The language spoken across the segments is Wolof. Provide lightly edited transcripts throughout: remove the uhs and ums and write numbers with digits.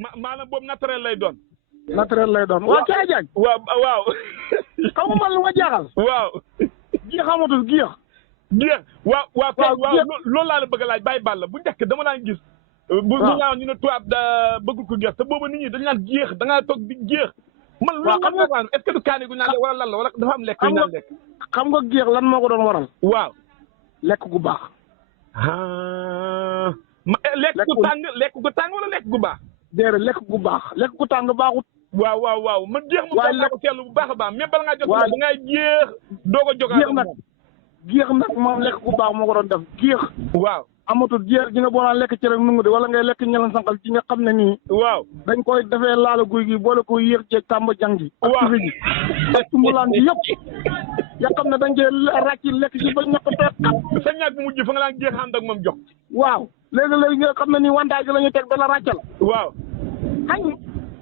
maanaam boobu naturel lay doon. naturel lay doon waa Kya Diagne. waaw. xam nga man lu ma jaaxal. waaw. géex amatul géex. géex waaw loolu laa la bëgg a laaj bàyyi bàll bu njëkk dama daan gis. bu ñu ne tubaab bëggul ko géex te boobu nit ñi dañu naan géex da ngaa toog di géex. man loolu xam nga est-ce que du kaani gu ñu naan wala lan la wala dafa am lekk yu ñu naan lekk. xam nga géex lan moo ko doon waral. waaw. lekk gu baax. lekk gu tàng wala lekk gu baax. déedéet lekk gu baax lekk gu tàng baaxut. waaw man géex mu doon naa ko seetlu bu baax a baax mais bala ngaa jot da ngay géex doo ko jogaat géex nag moom lekk gu baax moo ko doon def géex. waaw amatul géex ji nga boo naan lekk cere nungu de wala ngay lekk ñelan sanqal ci nga xam ne nii. waaw dañ koy defee laala guy gi boole ko yéex ceeg tàmba jàng ji. ak tufe ji ak tumbulaan ji yëpp. nga xam ne dañ cee ràcc lekk ci ba ñàkk toog. sa ñàkk bu mujj fa nga daan géex ànd ak moom jox. waaw léegi nga xam ne nii wantaay gi la ñuy teg dala ràccal. waaw.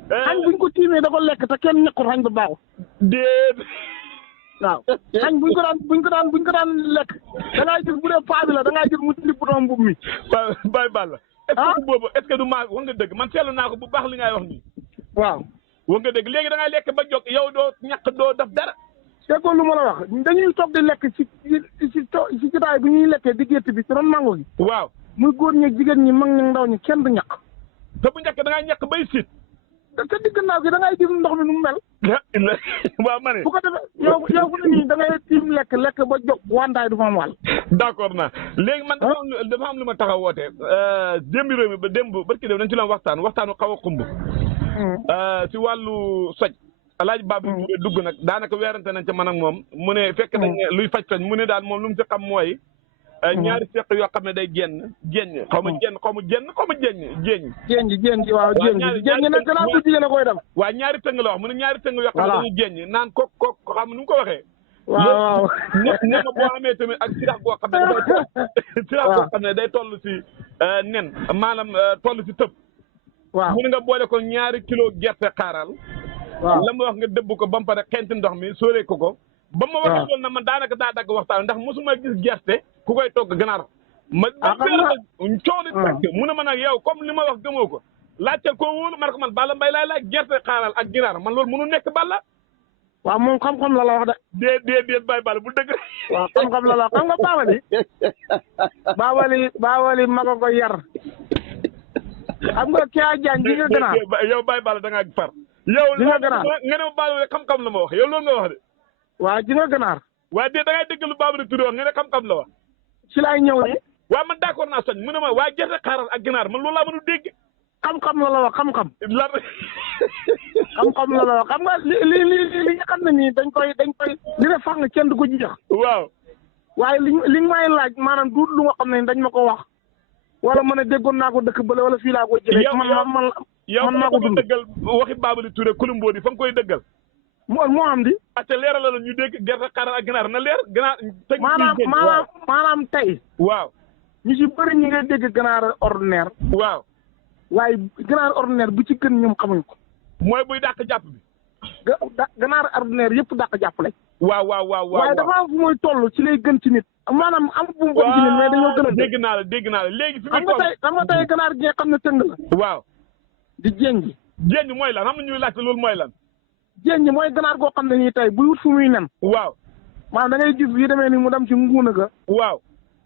xañ buñ ko tiimee da ko lekk te kenn ñàkkut xañ ba baaxut. déet. waaw xañ buñ ko daan lekk da ngay gis bu dee paa bi la da ngay gis mu tindi bouton mbubb mi. waaw bàyyi baal la. est-ce que du maa wax nga dëgg man seetlu naa ko bu baax li ngay wax nii. waaw. wax nga dëgg léegi da ngay lekk ba jóg yow doo ñàkk doo def dara. déggoo lu ma la wax dañuy toog di lekk ci jotaay bu ñuy lekkee di gétt bi ci ron mango gi. waaw. muy góor ñi jigéen ñi mag ñi ndaw ñi kenn du ñàkk. te bu njëkk da ngay ñàkk bay siit. te digg naaw gi da ngay gis ndox mi nu mu mel. waaw ma ne. bu ko defee yow fu ne nii da ngay tiim lekk ba jóg wandaay du fa am wàll. d'accord naa léegi man dafa am lu ma tax a woote. démb réew mi ba démb barki démb dañ ci doon waxtaanu xaw a xumb. si wàllu soj. Alaaji Babou Touré dugg nag daanaka weerante nañ ca man ak moom mu ne fekk nañ ne luy faj mu ne daal moom lu mu ci xam mooy. ñaari seq yoo xam ne day jénn xaw ma jénn waaw jénn nag gannaaw bu jigéen a koy def. waaw ñaari tëng la wax mu ne ñaari tëng yoo xam ne dañuy jénn naan ko xam nu mu ko waxee. waaw ne ma boo amee tamit ak sirax goo xam ne day toll si nen maanaam toll si tëb. waaw mu ne nga boole ko ñaari kilo gerte xaaral. waaw la ma wax nga dëbb ko ba mu pare xeenti ndox mi sóoree ko. ba ma waxee loolu na man daanaka daa dagg waxtaan ndax mosuma gis gerte ku koy togg ganaar. cooli takk mu ne ma nag yow comme li ma wax gëmoo ko laajteel koo wóolu man ko man Balla Mbaye laay laaj gerte xaaral ak ginaar man loolu mënu nekk Balla. waaw moom xam-xam la wax de. déet bàyyi Balla bu dëgg. waaw xam-xam la wax xam nga baawali maga ko yar. xam nga Kya Diagne di nga ganaar. yow bàyyi Balla da ngaa far. yow di nga ganaar nga ne ma Balla xam-xam la ma wax yow loolu nga wax de. waaw di nga ganaar. waaye da ngay dégg lu Babou Touré wax nga ne xam-xam la wax. ci laay ñëw ne. waaw man d'accord naa soñ mu ne ma waa gerte xaaral ak ginaar man loolu laa mën a dégg. xam-xam la wax xam-xam. lan. xam-xam la wax xam nga li nga xam ne nii dañ koy li ne fang kenn du ko jeex. waaw. waaye li may laaj maanaam du lu nga xam ne dañ ma ko wax. wala ma ne déggoon naa ko dëkk bële wala fii laa ko jëlee. man maa ko dund dëggal waxi Babou Touré Colombo di fa nga koy dëggal. moo am di. ate leeral la ñu dégg gerte xaaral ak ginaar na leer ginaar. maanaam tey. waaw. ñu ci bëri ñi ngay dégg ganaar ordinaire. waaw. waaye ganaar ordinaire bu ci gën ñoom xamuñ ko. mooy buy dàq jàpp bi. ganaar ordinaire yëpp dàq jàpp lañ. waaw. waaye dafa am fu muy toll ci lay gën ci nit. maanaam am fu mu gën ci nit mais dañoo gën a. dégg naa la léegi. fi xam nga tey ganaar gi nga xam ne tëng la. waaw. di jéngi. jéngi mooy lan xam na ñuy laajte loolu mooy lan. jéngi mooy ganaar goo xam ne nii tey buy wut fu muy nen. waaw. maanaam da ngay gis yi demee ni mu dem ci nguuna ga. waaw.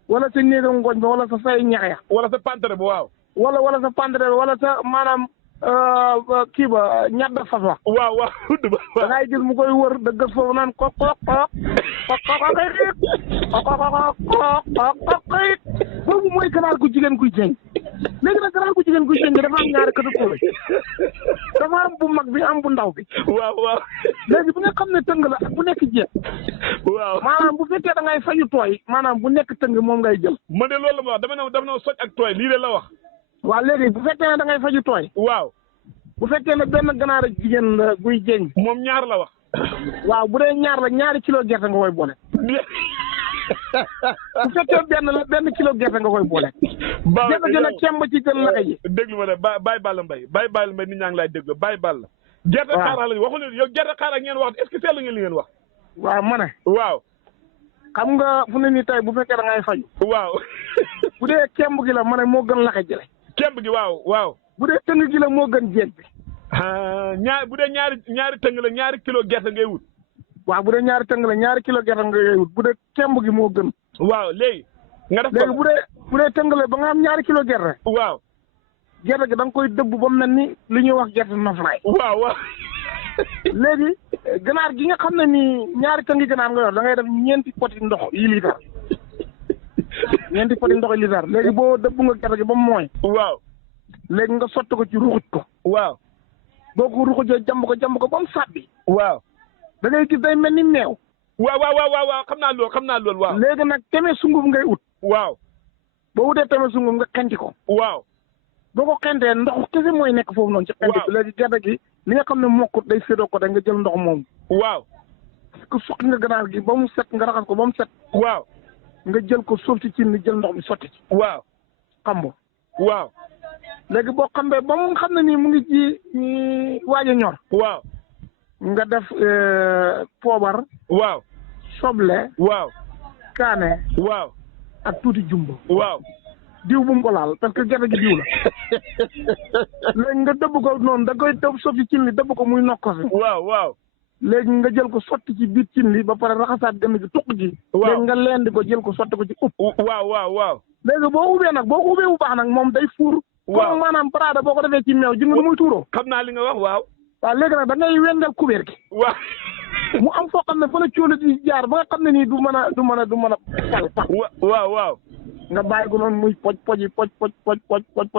wala sa néegam ngooñ ba wala sa say ñax ya. wala sa pantere ba waaw. wala sa pantere wala sa maanaam kii ba ñaat fas wa. waaw. da ngay gis mu koy wër dëgg foofu naan ko boobu mooy ganaar gu jigéen guy jéng. léegi nag ganaar gu jigéen guy jéng dafa am ñaari catégorie dafa am bu mag bi am bu ndaw bi. waaw. léegi bu nga xam ne tëng la ak bu nekk jéeg. waaw maanaam bu fekkee da ngay fayu tooy maanaam bu nekk tëng moom ngay jël. man de loolu la ma wax dama ne soj ak tooy lii de la wax. waaw léegi bu fekkee ne da ngay faju tooy. waaw. bu fekkee ne benn ganaar ak jigéen la guy jéng. moom ñaar la wax. waaw bu dee ñaar la ñaari kilo gerte nga koy boole. bu fekkee benn kilo gerte nga koy boole. gerte gi nag cemb ci gën la ji. déglu ma de Baye Balla Mbaye nit ñaa ngi laay déglu Baye Balla. gerte xaaral la waxu leen yow gerte xaaral ngeen wax est-ce que seetlu ngeen li ngeen wax. waaw ma ne. waaw. xam nga fu ne nii tey bu fekkee da ngay faju. waaw. bu dee cemb gi la ma ne moo gën laxe jële. cemb gi waaw. bu dee tëng gi la moo gën jeeg bi. bu dee ñaari tëng la ñaari kilo gerte ngay wut. waaw bu dee ñaari tëng la ñaari kilo gerte ngay wut bu dee kemb gi moo gën. waaw léegi. nga def léegi bu dee tëng la ba nga am ñaari kilo gerte. waaw. gerte gi da nga koy dëbb ba mu mel ni li ñuy wax gerte noflaay. waaw waaw. léegi ganaar gi nga xam ne nii ñaari tëngi ganaar nga yor da ngay def ñeenti poti ndox yi liitar ñeenti poti ndox yi liitar léegi boo dëbb nga gerte gi ba mu mooy. waaw. léegi nga sotti ko ci ruxuj ko. waaw. boo ko ruxujee jàmb ko ba mu sàbbi. waaw. da ngay gis day mel ni meew. waaw xam naa loolu waaw. léegi nag teme sunguf ngay ut. waaw. boo wutee teme sunguf nga xenti ko. waaw. boo ko xentee ndox kese mooy nekk foofu noonu. ci xenti bi léegi gerte gi li nga xam ne mokkut day séddoo ko da nga jël ndox moom. waaw. parce que suqi nga ganaar gi ba mu set nga raxas ko ba mu set. waaw. nga jël ko suuf ci cin li jël ndox mi sotti ci. waaw. xam nga. waaw. léegi boo xambee ba mu xam ne nii mu ngi ci waaj a ñor. waaw. nga def poobar. waaw. soble. waaw. kaane. waaw. ak tuuti jumbo. waaw. diw bu mu ko laal parce que gerte gi diw la. léegi nga dëbb ko noonu da koy dëbb sotti cin li dëbb ko muy nokkosi. waaw waaw. léegi nga jël ko sotti ci biir cin li ba pare raxasaat gën gi tuq gi. waaw léegi nga lendi ko jël ko sotti ko ci upp. waaw. léegi boo ubbee nag boo ko ubbee bu baax nag moom day fuur. waaw comme maanaam baraada boo ko defee ci meew ji nga muy tuuroo. xam naa li nga wax waaw. waaw léegi nag da ngay wendal kubéer gi. waaw. mu am foo xam ne fa la cóolu di jaar ba nga xam ne nii du mën a fal pax. waaw. nga bàyyi ko noonu muy poj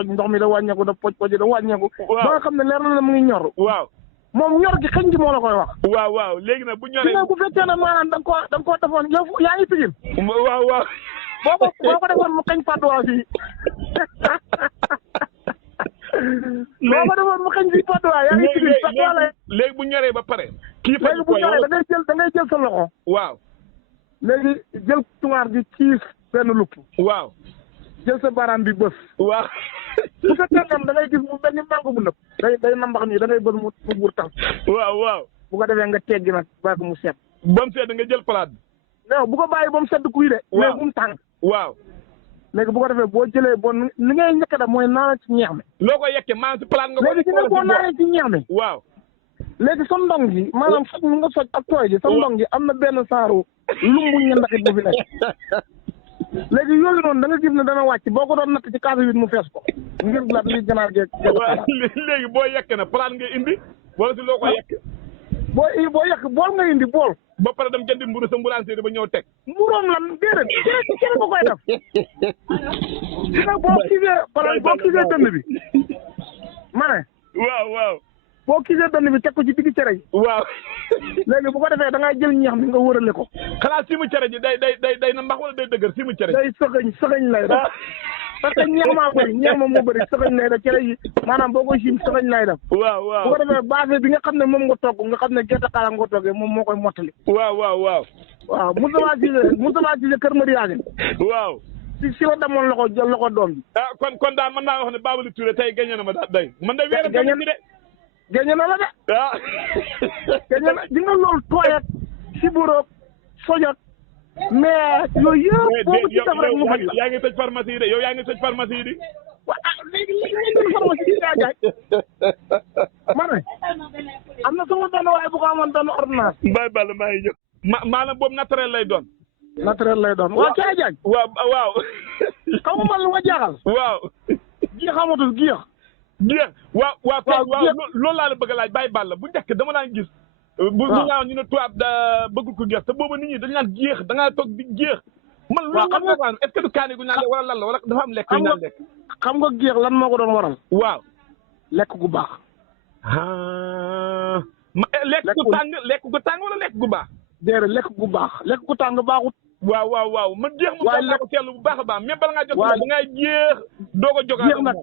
ndox mi da wàññeeku da poj da wàññeeku. ba nga xam ne leer na mu ngi ñor. waaw. moom ñor gi xëñ gi moo la koy wax. waaw léegi nag bu ñoree. bu fekkee ne maanaam da nga koo defoon yow yaa ngi pigil. waaw. boo ko defoon mu xëñ fàttuwaa fii. boo ko defoon mu xëñ fii fàttuwaa yaa ngi pigil fàttuwaa la. léegi bu ñoree ba pare. léegi bu ñoree da ngay jël sa loxo. waaw. léegi jël tuŋaar gi ciis benn lupp. waaw. jël sa baaraam bi bës. waaw. bu fekkee ne da ngay gis mu mel ni mango bu nëb. day nambax nii da ngay bës mu buur tal. waaw. bu ko defee nga teggi nag bàyyi ko mu set. ba mu sedd nga jël palaat bi. non bu ko bàyyi ba mu sedd kuy de. waaw mais bu mu tàng. waaw. léegi bu ko defee boo jëlee bon li ngay njëkk a def mooy naan ci ñeex mi. loo koy yekkee maanaam ci palaat nga ko. léegi ci nga boo naanee ci ñeex mi. waaw. léegi sa ndong gi maanaam soj mu nga soj ak tooy gi sa ndong gi am na benn saaru lumbu ñendaxit bu fi nekk. léegi yooyu noonu da nga gis ne dana wàcc boo ko doon natt ci kaasa wit mu fees ko ngir la li ganaar geeg. waaw léegi boo yekkee na palaat nga indi wala si loo ko yekk. boo yekk bool nga indi bool. ba pare dem jëndi mburu sa mburaan ba ñëw teg. mburoom lan déedéet cere nga koy def. dina boo kisee dënn bi ma ne. waaw. boo kisee dënn bi teg ko ci digg cere ji. waaw. léegi bu ko defee da ngay jël ñeex mi nga wërale ko. xanaa siimu cere ji day na mbax wala day dëgër siimu cere ji. day sëxëñ lay def. parce que ñeex maa bëri ñeex ma moo bëri sëxëñ lay def cere yi maanaam boo koy siim sëxëñ lay def. waaw. bu ko defee base bi nga xam ne moom nga togg nga xam ne gerte xaaral nga ko toggee moom moo koy mottali. waaw. waaw Moustapha Cissé Kër Mariage. waaw. si la demoon loxo doom ji. kon daal mën naa wax ne Babaly Touré tey gañe na ma daal day. man de weer gañe mi de. gañe na la de. gañe na di nga loolu tooyat si buroog sojot mais yooyu yëpp boo ko ci def rek mu faj la. yaa ngi tëj pharmacie yi de yow yaa ngi tëj pharmacie yi di. léegi pharmacie yi daa jaay. ma ne am na sama benn waaye bu ko amoon benn ordonnance. Mbaye Balla maa ngi ñëw. maanaam boobu naturel lay doon. naturel lay doon waaw caa jaaj. waaw. xam nga man lu ma jaaxal. waaw. géex amatul géex. géex waaw loolu laa la bëgg a laaj Baye Balla bu njëkk dama daan gis. bu ñaaw ñu ne tubaab da bëggul ko géex te boobu nit ñi dañu naan géex da ngaa toog di géex. man loolu xam nga est-ce que du kaani gu naan lekk wala lan la wala dafa am lekk yu naan lekk. xam nga géex lan moo ko doon waral. waaw. lekk gu baax. lekk gu tàng wala lekk gu baax. déedéet lekk gu baax lekk gu tàng baaxut. waaw man géex mu tàng ko teelu bu baax a baax mais bala ngaa jot da ngay géex doog a jogaat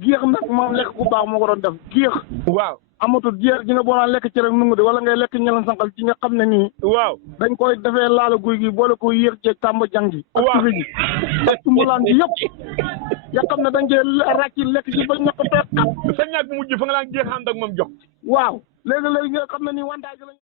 géex nag moom lekk gu baax moo ko doon def géex. waaw. amatul géex gi nga boo naan lekk ci rek nungu de wala ngay lekk ñelan sànqal ci nga xam ne nii. waaw. dañ koy defee laala guy gi boole ko yéex jeeg tàmba jàng ji. waaw ak tufe ji ak tumbulaan ji yëpp. ya xam ne dañ koy ràcc lekk ci ba ñàkk a peet. sa ñaag bu mujj fa nga laan géex ànd ak moom jox. waaw léegi nga xam ne nii wantaay gi lañ